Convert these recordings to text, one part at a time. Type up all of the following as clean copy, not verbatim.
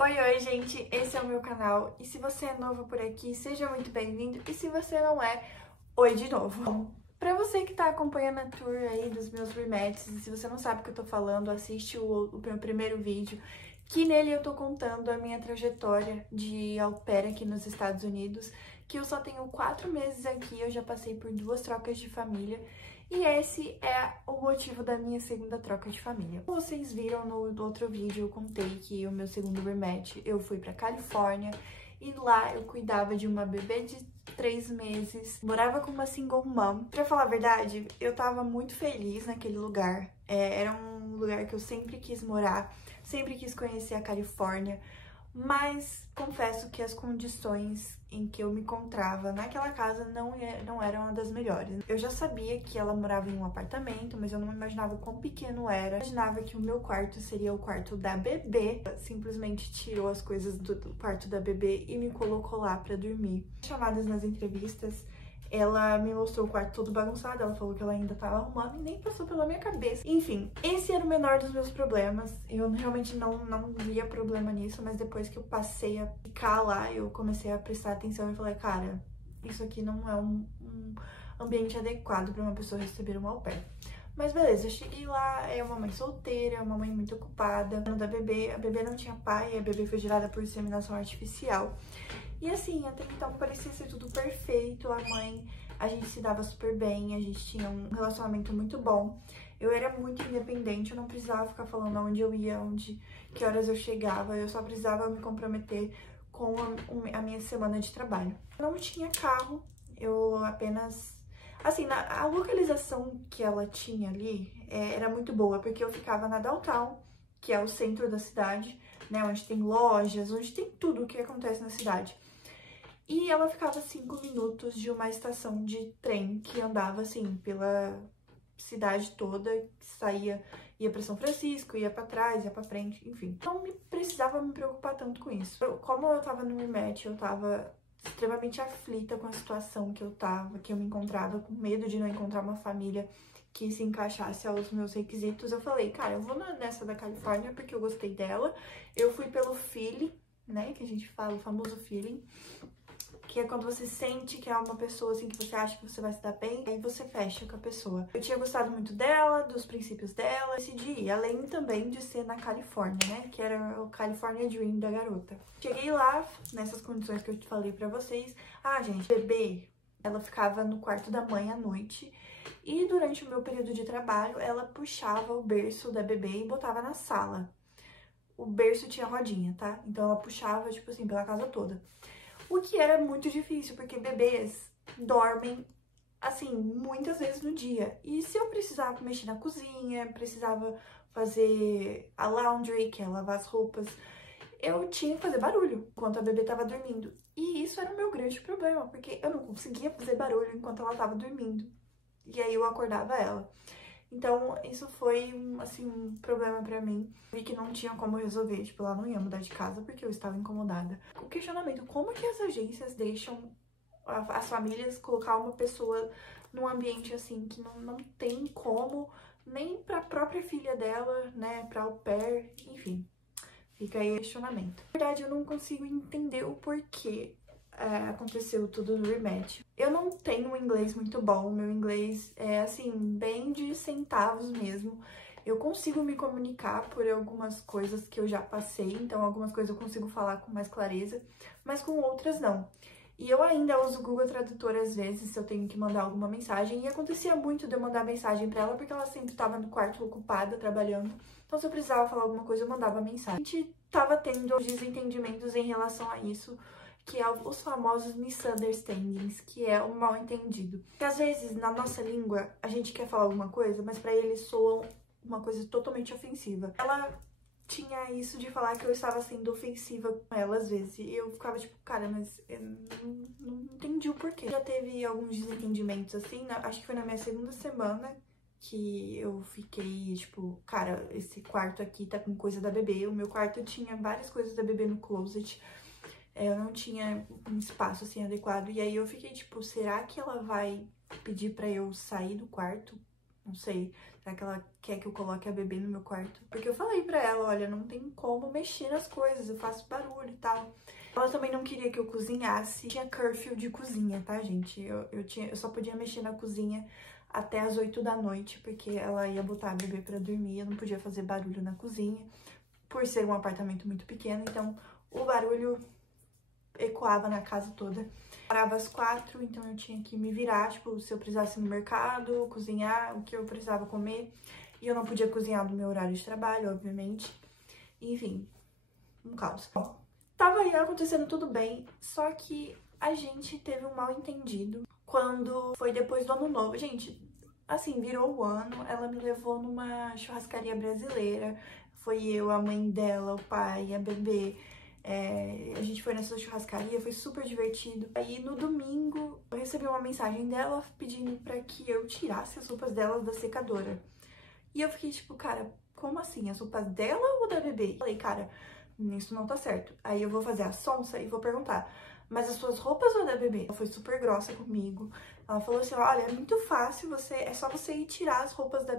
Oi, gente, esse é o meu canal e se você é novo por aqui, seja muito bem-vindo e se você não é, oi de novo. Bom, pra você que tá acompanhando a tour aí dos meus rematches e se você não sabe o que eu tô falando, assiste o meu primeiro vídeo, que nele eu tô contando a minha trajetória de au pair aqui nos Estados Unidos, que eu só tenho 4 meses aqui, eu já passei por 2 trocas de família. E esse é o motivo da minha segunda troca de família. Como vocês viram no outro vídeo, eu contei que o meu segundo rematch, eu fui pra Califórnia e lá eu cuidava de uma bebê de 3 meses, morava com uma single mom. Pra falar a verdade, eu tava muito feliz naquele lugar. Era um lugar que eu sempre quis morar, sempre quis conhecer a Califórnia, mas confesso que as condições em que eu me encontrava naquela casa não eram uma das melhores. Eu já sabia que ela morava em um apartamento, mas eu não imaginava quão pequeno era. Eu imaginava que o meu quarto seria o quarto da bebê. Simplesmente tirou as coisas do quarto da bebê e me colocou lá pra dormir. Chamadas nas entrevistas, ela me mostrou o quarto todo bagunçado, ela falou que ela ainda tava arrumando e nem passou pela minha cabeça. Enfim, esse era o menor dos meus problemas. Eu realmente não via problema nisso, mas depois que eu passei a ficar lá, eu comecei a prestar atenção e falei, cara, isso aqui não é um ambiente adequado para uma pessoa receber um au pair. Mas beleza, eu cheguei lá, é uma mãe solteira, uma mãe muito ocupada. A bebê não tinha pai, a bebê foi gerada por inseminação artificial. E assim, até então parecia ser tudo perfeito, a gente se dava super bem, a gente tinha um relacionamento muito bom. Eu era muito independente, eu não precisava ficar falando onde eu ia, que horas eu chegava, eu só precisava me comprometer com a minha semana de trabalho. Eu não tinha carro, eu apenas... Assim, a localização que ela tinha ali era muito boa, porque eu ficava na downtown, que é o centro da cidade, né, onde tem lojas, onde tem tudo o que acontece na cidade. E ela ficava 5 minutos de uma estação de trem que andava, assim, pela cidade toda, ia pra São Francisco, ia pra trás, ia pra frente, enfim. Não precisava me preocupar tanto com isso. Como eu tava no rematch, eu tava extremamente aflita com a situação que eu me encontrava, com medo de não encontrar uma família que se encaixasse aos meus requisitos. Eu falei, cara, eu vou nessa da Califórnia porque eu gostei dela. Eu fui pelo feeling, né, que a gente fala, o famoso feeling, que é quando você sente que é uma pessoa assim que você acha que você vai se dar bem, aí você fecha com a pessoa. Eu tinha gostado muito dela, dos princípios dela, decidi ir, além também de ser na Califórnia, né, que era o California Dream da garota. Cheguei lá, nessas condições que eu falei pra vocês. Ah, gente, bebê, ela ficava no quarto da mãe à noite e durante o meu período de trabalho, ela puxava o berço da bebê e botava na sala. O berço tinha rodinha, tá? Então ela puxava, tipo assim, pela casa toda. O que era muito difícil, porque bebês dormem, assim, muitas vezes no dia. E se eu precisava mexer na cozinha, precisava fazer a laundry, que é lavar as roupas, eu tinha que fazer barulho enquanto a bebê tava dormindo. E isso era o meu grande problema, porque eu não conseguia fazer barulho enquanto ela tava dormindo. E aí eu acordava ela. Então, isso foi, assim, um problema pra mim. Vi que não tinha como resolver, tipo, ela não ia mudar de casa porque eu estava incomodada. O questionamento, como que as agências deixam as famílias colocar uma pessoa num ambiente, assim, que não tem como, nem pra própria filha dela, né, pra au pair, enfim. Fica aí o questionamento. Na verdade, eu não consigo entender o porquê aconteceu tudo no rematch. Eu não tenho um inglês muito bom, meu inglês é assim, bem de centavos mesmo. Eu consigo me comunicar por algumas coisas que eu já passei, então algumas coisas eu consigo falar com mais clareza, mas com outras não. E eu ainda uso o Google Tradutor às vezes, se eu tenho que mandar alguma mensagem, e acontecia muito de eu mandar mensagem pra ela, porque ela sempre estava no quarto ocupada, trabalhando. Então, se eu precisava falar alguma coisa, eu mandava mensagem. A gente tava tendo desentendimentos em relação a isso, que é os famosos misunderstandings, que é o mal entendido. Porque às vezes, na nossa língua, a gente quer falar alguma coisa, mas pra eles soa uma coisa totalmente ofensiva. Ela tinha isso de falar que eu estava sendo ofensiva com ela às vezes, e eu ficava tipo, cara, mas eu não entendi o porquê. Já teve alguns desentendimentos assim, acho que foi na minha segunda semana, que eu fiquei, tipo, cara, esse quarto aqui tá com coisa da bebê. O meu quarto tinha várias coisas da bebê no closet. Eu não tinha um espaço, assim, adequado. E aí eu fiquei, tipo, será que ela vai pedir pra eu sair do quarto? Não sei. Será que ela quer que eu coloque a bebê no meu quarto? Porque eu falei pra ela, olha, não tem como mexer nas coisas, eu faço barulho e tal. Ela também não queria que eu cozinhasse. Tinha curfew de cozinha, tá, gente? Eu só podia mexer na cozinha até as 8 da noite, porque ela ia botar a bebê pra dormir, eu não podia fazer barulho na cozinha, por ser um apartamento muito pequeno, então o barulho ecoava na casa toda. Parava às 4, então eu tinha que me virar, tipo, se eu precisasse ir no mercado, cozinhar, o que eu precisava comer. E eu não podia cozinhar no meu horário de trabalho, obviamente. Enfim, um caos. Bom, tava aí acontecendo tudo bem, só que a gente teve um mal entendido quando foi depois do ano novo. Gente, assim, virou o ano, ela me levou numa churrascaria brasileira. Foi eu, a mãe dela, o pai, a bebê. A gente foi nessa churrascaria, foi super divertido. Aí no domingo eu recebi uma mensagem dela pedindo pra que eu tirasse as roupas dela da secadora. E eu fiquei tipo, cara, como assim? As roupas dela ou da bebê? Falei, cara, isso não tá certo. Aí eu vou fazer a sonsa e vou perguntar, mas as suas roupas ou da bebê? Ela foi super grossa comigo. Ela falou assim, olha, é muito fácil, é só você ir tirar as roupas da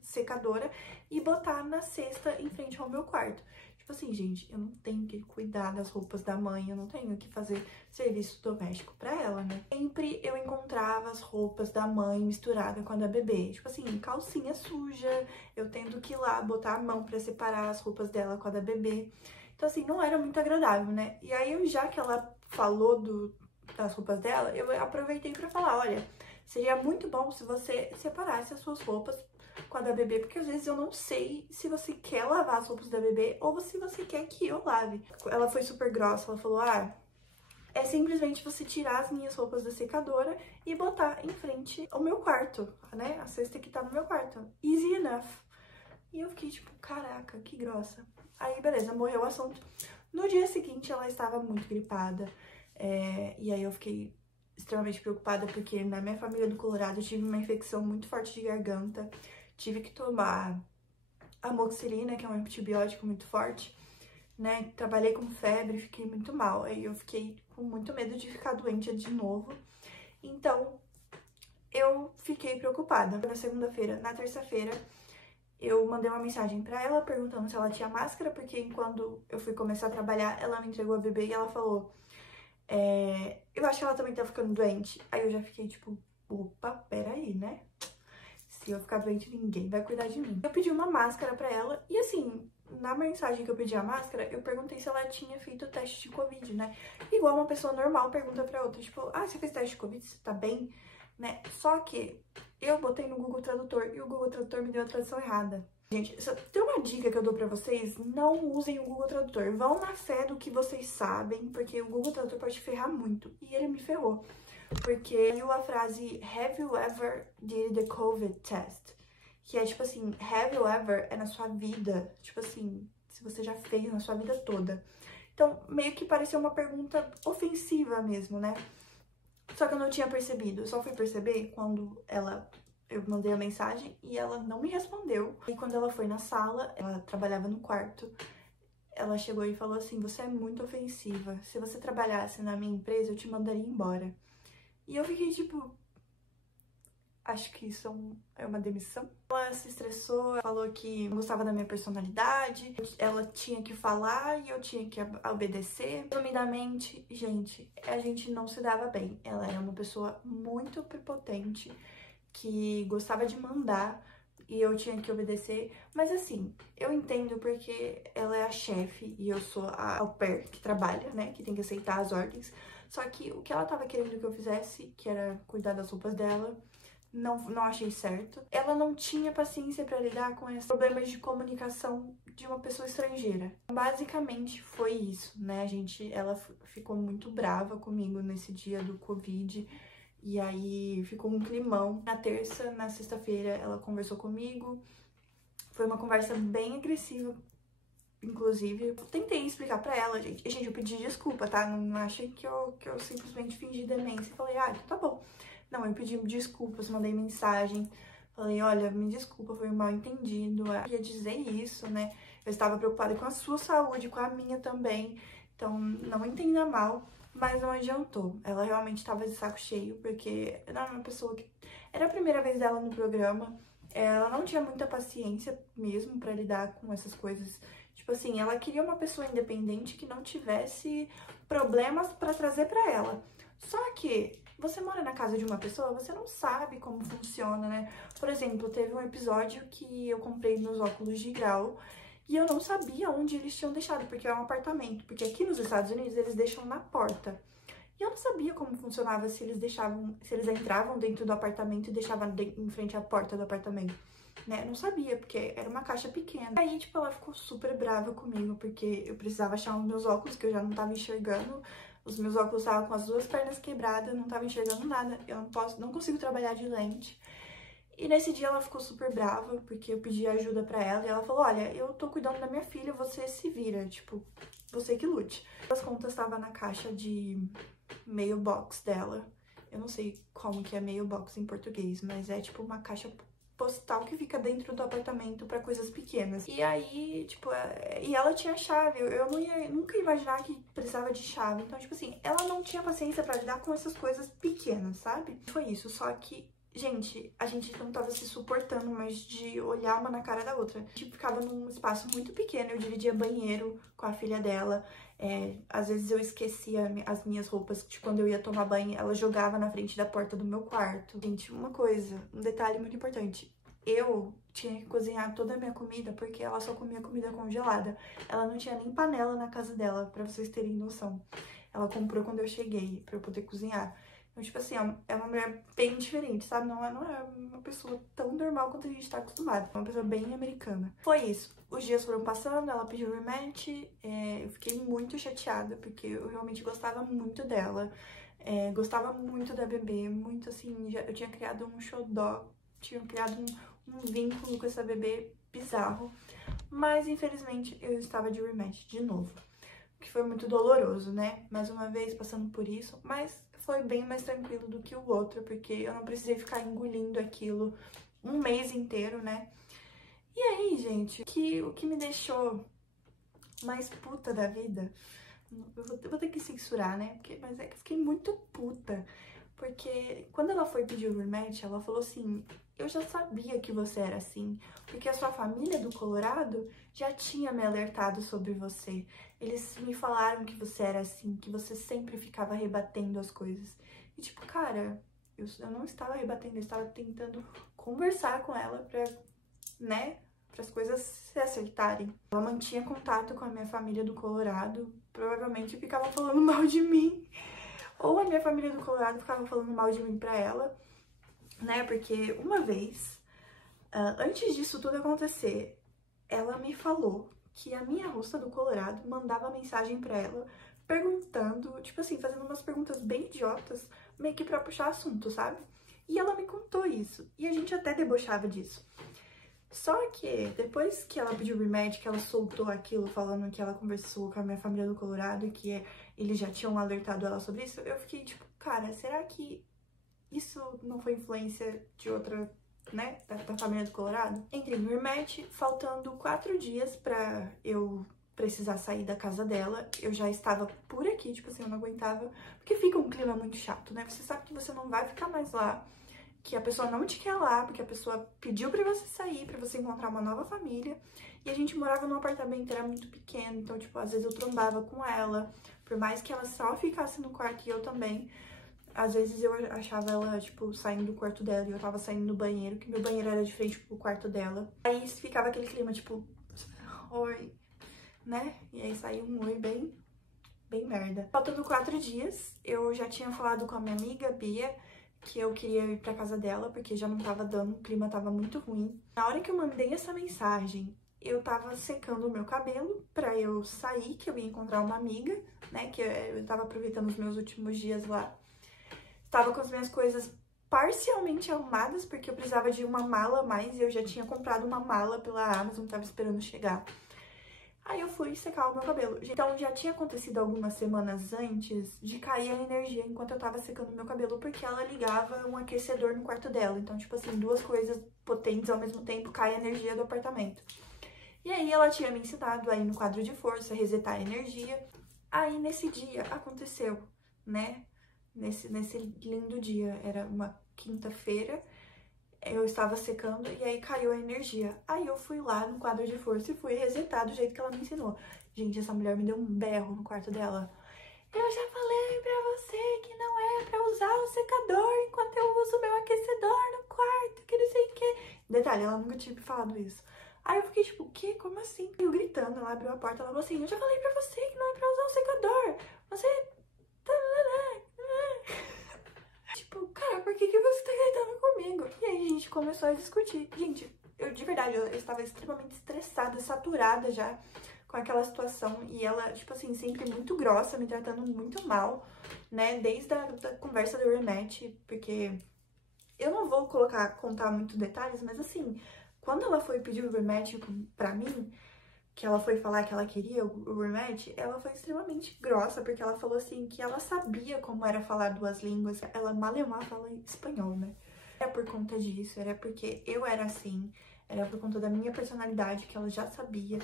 secadora e botar na cesta em frente ao meu quarto. Tipo assim, gente, eu não tenho que cuidar das roupas da mãe, eu não tenho que fazer serviço doméstico pra ela, né? Sempre eu encontrava as roupas da mãe misturada com a da bebê. Tipo assim, calcinha suja, eu tendo que ir lá botar a mão pra separar as roupas dela com a da bebê. Então assim, não era muito agradável, né? E aí, já que ela falou das roupas dela, eu aproveitei pra falar, olha, seria muito bom se você separasse as suas roupas com a da bebê, porque às vezes eu não sei se você quer lavar as roupas da bebê ou se você quer que eu lave. Ela foi super grossa, ela falou, ah, é simplesmente você tirar as minhas roupas da secadora e botar em frente ao meu quarto, né? A cesta que tá no meu quarto. Easy enough. E eu fiquei tipo, caraca, que grossa. Aí, beleza, morreu o assunto. No dia seguinte, ela estava muito gripada. E aí eu fiquei extremamente preocupada, porque na minha família do Colorado eu tive uma infecção muito forte de garganta. Tive que tomar amoxicilina, que é um antibiótico muito forte, né? Trabalhei com febre, fiquei muito mal. Aí eu fiquei com muito medo de ficar doente de novo. Então, eu fiquei preocupada. Na segunda-feira, na terça-feira, eu mandei uma mensagem pra ela perguntando se ela tinha máscara, porque quando eu fui começar a trabalhar, ela me entregou a bebê e ela falou, eu acho que ela também tá ficando doente. Aí eu já fiquei tipo, opa, peraí, né? Se eu ficar doente, ninguém vai cuidar de mim. Eu pedi uma máscara pra ela e assim, na mensagem que eu pedi a máscara, eu perguntei se ela tinha feito o teste de Covid, né? Igual uma pessoa normal pergunta pra outra, tipo, ah, você fez teste de Covid, você tá bem? Né? Só que eu botei no Google Tradutor e o Google Tradutor me deu a tradução errada. Gente, só tem uma dica que eu dou pra vocês, não usem o Google Tradutor. Vão na fé do que vocês sabem, porque o Google Tradutor pode te ferrar muito. E ele me ferrou. Porque viu a frase Have you ever did the COVID test? Que é tipo assim, have you ever é na sua vida. Tipo assim, se você já fez na sua vida toda. Então, meio que pareceu uma pergunta ofensiva mesmo, né? Só que eu não tinha percebido. Eu só fui perceber quando eu mandei a mensagem e ela não me respondeu. E quando ela foi na sala, ela trabalhava no quarto, ela chegou e falou assim, você é muito ofensiva. Se você trabalhasse na minha empresa, eu te mandaria embora. E eu fiquei tipo, acho que isso é uma demissão. Ela se estressou, falou que não gostava da minha personalidade, ela tinha que falar e eu tinha que obedecer. Resumidamente, gente, a gente não se dava bem. Ela era uma pessoa muito prepotente, que gostava de mandar e eu tinha que obedecer. Mas assim, eu entendo porque ela é a chefe e eu sou a au pair que trabalha, né, que tem que aceitar as ordens. Só que o que ela tava querendo que eu fizesse, que era cuidar das roupas dela, não achei certo. Ela não tinha paciência pra lidar com esses problemas de comunicação de uma pessoa estrangeira. Basicamente foi isso, né? Ela ficou muito brava comigo nesse dia do Covid. E aí ficou um climão. Na sexta-feira, ela conversou comigo. Foi uma conversa bem agressiva. Inclusive, eu tentei explicar pra ela, gente. E, gente, eu pedi desculpa, tá? Não achem que eu simplesmente fingi demência. Falei, ah, então tá bom. Não, eu pedi desculpas, mandei mensagem. Falei, olha, me desculpa, foi um mal entendido. Eu queria dizer isso, né? Eu estava preocupada com a sua saúde, com a minha também. Então, não entenda mal, mas não adiantou. Ela realmente estava de saco cheio, porque era uma pessoa que... Era a primeira vez dela no programa. Ela não tinha muita paciência mesmo pra lidar com essas coisas. Tipo assim, ela queria uma pessoa independente que não tivesse problemas pra trazer pra ela. Só que você mora na casa de uma pessoa, você não sabe como funciona, né? Por exemplo, teve um episódio que eu comprei meus óculos de grau e eu não sabia onde eles tinham deixado, porque é um apartamento. Porque aqui nos Estados Unidos eles deixam na porta. E eu não sabia como funcionava, se eles deixavam, se eles entravam dentro do apartamento e deixavam em frente à porta do apartamento, né? Eu não sabia, porque era uma caixa pequena. Aí, tipo, ela ficou super brava comigo, porque eu precisava achar os meus óculos, que eu já não tava enxergando. Os meus óculos estavam com as duas pernas quebradas, eu não tava enxergando nada. Eu não consigo trabalhar de lente. E nesse dia ela ficou super brava, porque eu pedi ajuda pra ela, e ela falou, olha, eu tô cuidando da minha filha, você se vira, tipo, você que lute. As contas estavam na caixa de mailbox dela. Eu não sei como que é mailbox em português, mas é tipo uma caixa postal que fica dentro do apartamento pra coisas pequenas. E aí, tipo, e ela tinha chave. Eu nunca ia imaginar que precisava de chave. Então, tipo assim, ela não tinha paciência pra lidar com essas coisas pequenas, sabe? Foi isso, só que gente, a gente não tava se suportando mais de olhar uma na cara da outra. A gente ficava num espaço muito pequeno, eu dividia banheiro com a filha dela. Às vezes eu esquecia as minhas roupas, tipo, quando eu ia tomar banho, ela jogava na frente da porta do meu quarto. Gente, uma coisa, um detalhe muito importante. Eu tinha que cozinhar toda a minha comida porque ela só comia comida congelada. Ela não tinha nem panela na casa dela, pra vocês terem noção. Ela comprou quando eu cheguei, pra eu poder cozinhar. Então, tipo assim, é uma mulher bem diferente, sabe? Não é uma pessoa tão normal quanto a gente tá acostumado. É uma pessoa bem americana. Foi isso. Os dias foram passando, ela pediu rematch. Eu fiquei muito chateada, porque eu realmente gostava muito dela. Gostava muito da bebê, muito assim. Eu tinha criado um xodó, tinha criado um vínculo com essa bebê bizarro. Mas, infelizmente, eu estava de rematch de novo. Que foi muito doloroso, né? Mais uma vez passando por isso, mas foi bem mais tranquilo do que o outro, porque eu não precisei ficar engolindo aquilo um mês inteiro, né? E aí, gente, o que me deixou mais puta da vida, eu vou ter que censurar, né? Mas é que eu fiquei muito puta, porque quando ela foi pedir o rematch, ela falou assim, eu já sabia que você era assim, porque a sua família do Colorado já tinha me alertado sobre você. Eles me falaram que você era assim, que você sempre ficava rebatendo as coisas. E tipo, cara, eu não estava rebatendo, eu estava tentando conversar com ela pra, né, para as coisas se acertarem. Ela mantinha contato com a minha família do Colorado, provavelmente ficava falando mal de mim. Ou a minha família do Colorado ficava falando mal de mim pra ela, né? Porque uma vez, antes disso tudo acontecer, ela me falou que a minha hosta do Colorado mandava mensagem pra ela perguntando, tipo assim, fazendo umas perguntas bem idiotas, meio que pra puxar assunto, sabe? E ela me contou isso, e a gente até debochava disso. Só que depois que ela pediu remédio, que ela soltou aquilo falando que ela conversou com a minha família do Colorado e que eles já tinham alertado ela sobre isso, eu fiquei tipo, cara, será que isso não foi influência de outra, né, da família do Colorado? Entrei no remédio, faltando 4 dias pra eu precisar sair da casa dela, eu já estava por aqui, tipo assim, eu não aguentava, porque fica um clima muito chato, né? Você sabe que você não vai ficar mais lá, que a pessoa não te quer lá, porque a pessoa pediu pra você sair, pra você encontrar uma nova família. E a gente morava num apartamento, era muito pequeno, então, tipo, às vezes eu trombava com ela. Por mais que ela só ficasse no quarto e eu também, às vezes eu achava ela, tipo, saindo do quarto dela e eu tava saindo do banheiro, que meu banheiro era de frente pro quarto dela. Aí ficava aquele clima, tipo, oi, né? E aí saiu um oi bem merda. Faltando 4 dias, eu já tinha falado com a minha amiga, Bia, que eu queria ir pra casa dela, porque já não tava dando, o clima tava muito ruim. Na hora que eu mandei essa mensagem, eu tava secando o meu cabelo pra eu sair, que eu ia encontrar uma amiga, né, que eu tava aproveitando os meus últimos dias lá. Tava com as minhas coisas parcialmente arrumadas, porque eu precisava de uma mala a mais, e eu já tinha comprado uma mala pela Amazon, tava esperando chegar. Aí eu fui secar o meu cabelo. Então já tinha acontecido algumas semanas antes de cair a energia enquanto eu tava secando o meu cabelo, porque ela ligava um aquecedor no quarto dela. Então, tipo assim, duas coisas potentes ao mesmo tempo, cai a energia do apartamento. E aí ela tinha me ensinado aí no quadro de força, resetar a energia. Aí nesse dia aconteceu, né? Nesse lindo dia, era uma quinta-feira. eu estava secando e aí caiu a energia. Aí eu fui lá no quadro de força e fui resetar do jeito que ela me ensinou. Gente, essa mulher me deu um berro no quarto dela. Eu já falei pra você que não é pra usar o secador enquanto eu uso meu aquecedor no quarto, que não sei o que. Detalhe, ela nunca tinha me falado isso. Aí eu fiquei tipo, o quê? Como assim? Eu gritando, ela abriu a porta, ela falou assim, eu já falei pra você que não é pra usar o secador. Você... Tipo, cara, por que você tá gritando comigo? E aí a gente começou a discutir. Gente, eu de verdade, eu estava extremamente estressada, saturada já com aquela situação. E ela, tipo assim, sempre muito grossa, me tratando muito mal, né? Desde a da conversa do rematch, porque eu não vou contar muitos detalhes, mas assim, quando ela foi pedir o rematch pra mim, que ela foi falar que ela queria o rematch, ela foi extremamente grossa, porque ela falou assim que ela sabia como era falar duas línguas, ela malemar fala espanhol, né? Era por conta disso, era porque eu era assim, era por conta da minha personalidade, que ela já sabia,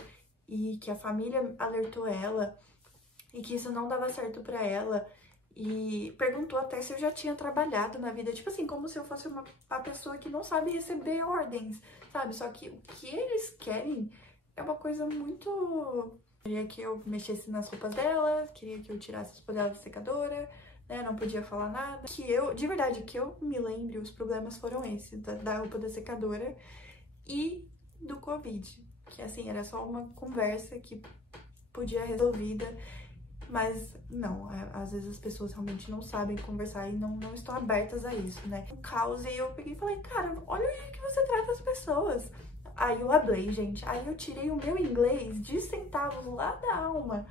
e que a família alertou ela, e que isso não dava certo pra ela, e perguntou até se eu já tinha trabalhado na vida, tipo assim, como se eu fosse uma pessoa que não sabe receber ordens, sabe? Só que o que eles querem é uma coisa muito... Queria que eu mexesse nas roupas dela, queria que eu tirasse as roupas dela da secadora, né? Não podia falar nada. Que eu, de verdade, que eu me lembre, os problemas foram esses, da roupa da secadora e do Covid. Que assim, era só uma conversa que podia ser resolvida, mas não, às vezes as pessoas realmente não sabem conversar e não estão abertas a isso, né? Um caos, e eu peguei e falei, cara, olha o jeito que você trata as pessoas. Aí eu hablei, gente. Aí eu tirei o meu inglês de centavos lá da alma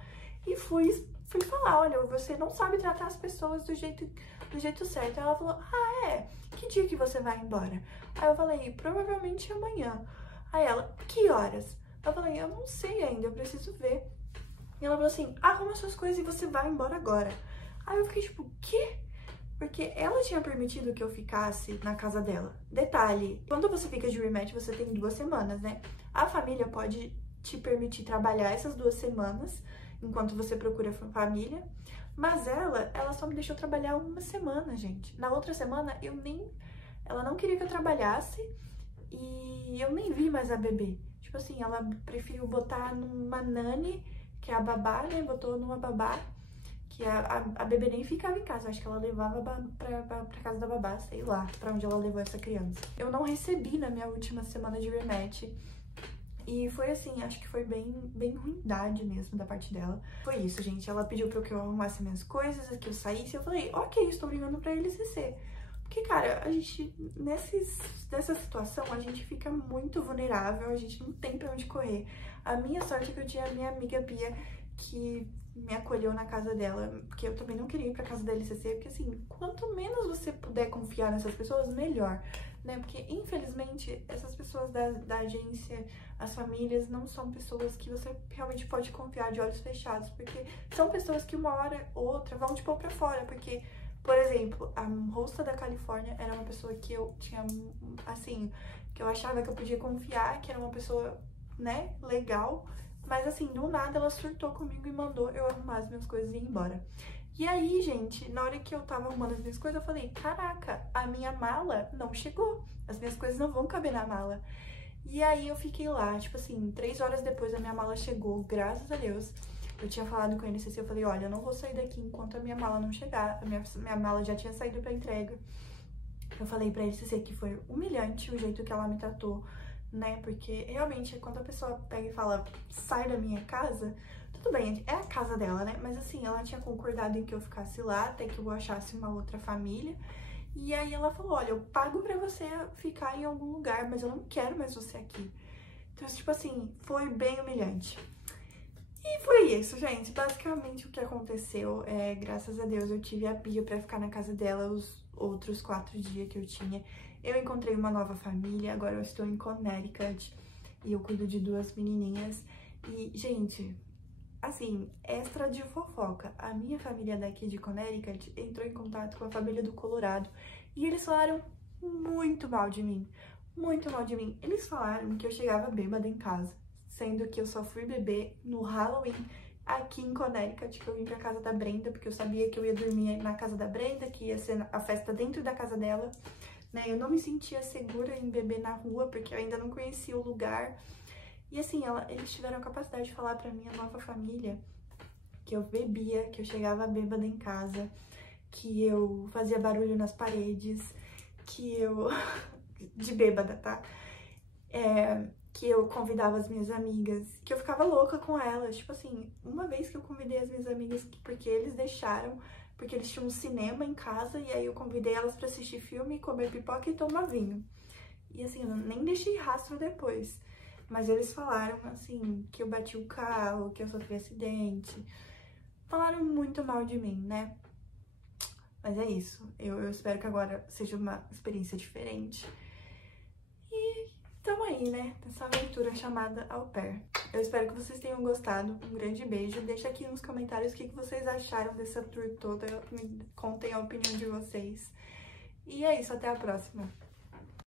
e fui falar, olha, você não sabe tratar as pessoas do jeito certo. Aí ela falou, ah, é? Que dia que você vai embora? Aí eu falei, provavelmente amanhã. Aí ela, que horas? Eu falei, eu não sei ainda, eu preciso ver. E ela falou assim, arruma suas coisas e você vai embora agora. Aí eu fiquei tipo, quê? Porque ela tinha permitido que eu ficasse na casa dela. Detalhe, quando você fica de rematch, você tem 2 semanas, né? A família pode te permitir trabalhar essas 2 semanas, enquanto você procura família. Mas ela só me deixou trabalhar 1 semana, gente. Na outra semana, ela não queria que eu trabalhasse e eu nem vi mais a bebê. Tipo assim, ela preferiu botar numa nanny, que é a babá, né? Botou numa babá, que a bebê nem ficava em casa. Acho que ela levava pra casa da babá, sei lá, pra onde ela levou essa criança. Eu não recebi na minha última semana de rematch. E foi assim, acho que foi bem ruindade mesmo da parte dela. Foi isso, gente. Ela pediu pra que eu arrumasse minhas coisas, que eu saísse. Eu falei, ok, estou ligando pra LCC. Porque, cara, a gente, nessa situação, a gente fica muito vulnerável, a gente não tem pra onde correr. A minha sorte é que eu tinha a minha amiga Bia, que me acolheu na casa dela, porque eu também não queria ir pra casa da LCC, porque assim, quanto menos você puder confiar nessas pessoas, melhor, né? Porque, infelizmente, essas pessoas da agência, as famílias, não são pessoas que você realmente pode confiar de olhos fechados, porque são pessoas que uma hora ou outra vão te pôr pra fora, porque... Por exemplo, a hosta da Califórnia era uma pessoa que eu tinha, assim, que eu achava que eu podia confiar, que era uma pessoa, né, legal. Mas, assim, do nada ela surtou comigo e mandou eu arrumar as minhas coisas e ir embora. E aí, gente, na hora que eu tava arrumando as minhas coisas, eu falei, caraca, a minha mala não chegou. As minhas coisas não vão caber na mala. E aí eu fiquei lá, tipo assim, 3 horas depois a minha mala chegou, graças a Deus. Eu tinha falado com ele, eu falei, olha, eu não vou sair daqui enquanto a minha mala não chegar. A minha mala já tinha saído pra entrega. Eu falei pra ele, que foi humilhante o jeito que ela me tratou, né? Porque realmente, quando a pessoa pega e fala, sai da minha casa, tudo bem, é a casa dela, né? Mas assim, ela tinha concordado em que eu ficasse lá, até que eu achasse uma outra família. E aí ela falou, olha, eu pago pra você ficar em algum lugar, mas eu não quero mais você aqui. Então, tipo assim, foi bem humilhante. E foi isso, gente. Basicamente o que aconteceu é, graças a Deus, eu tive a Bia pra ficar na casa dela os outros 4 dias que eu tinha. Eu encontrei uma nova família, agora eu estou em Connecticut e eu cuido de 2 menininhas. E, gente, assim, extra de fofoca, a minha família daqui de Connecticut entrou em contato com a família do Colorado e eles falaram muito mal de mim, muito mal de mim. Eles falaram que eu chegava bêbada em casa, sendo que eu só fui beber no Halloween aqui em Connecticut, que eu vim pra casa da Brenda, porque eu sabia que eu ia dormir na casa da Brenda, que ia ser a festa dentro da casa dela, né? Eu não me sentia segura em beber na rua, porque eu ainda não conhecia o lugar. E assim, eles tiveram a capacidade de falar pra minha nova família que eu bebia, que eu chegava bêbada em casa, que eu fazia barulho nas paredes, que eu... de bêbada, tá? Que eu convidava as minhas amigas, que eu ficava louca com elas. Tipo assim, uma vez que eu convidei as minhas amigas, porque eles deixaram, porque eles tinham um cinema em casa, e aí eu convidei elas pra assistir filme, comer pipoca e tomar vinho. E assim, eu nem deixei rastro depois. Mas eles falaram, assim, que eu bati o carro, que eu sofri acidente. Falaram muito mal de mim, né? Mas é isso. Eu espero que agora seja uma experiência diferente. E tamo aí, né? Nessa aventura chamada Au Pair. Eu espero que vocês tenham gostado. Um grande beijo. Deixa aqui nos comentários o que vocês acharam dessa tour toda. Me contem a opinião de vocês. E é isso, até a próxima.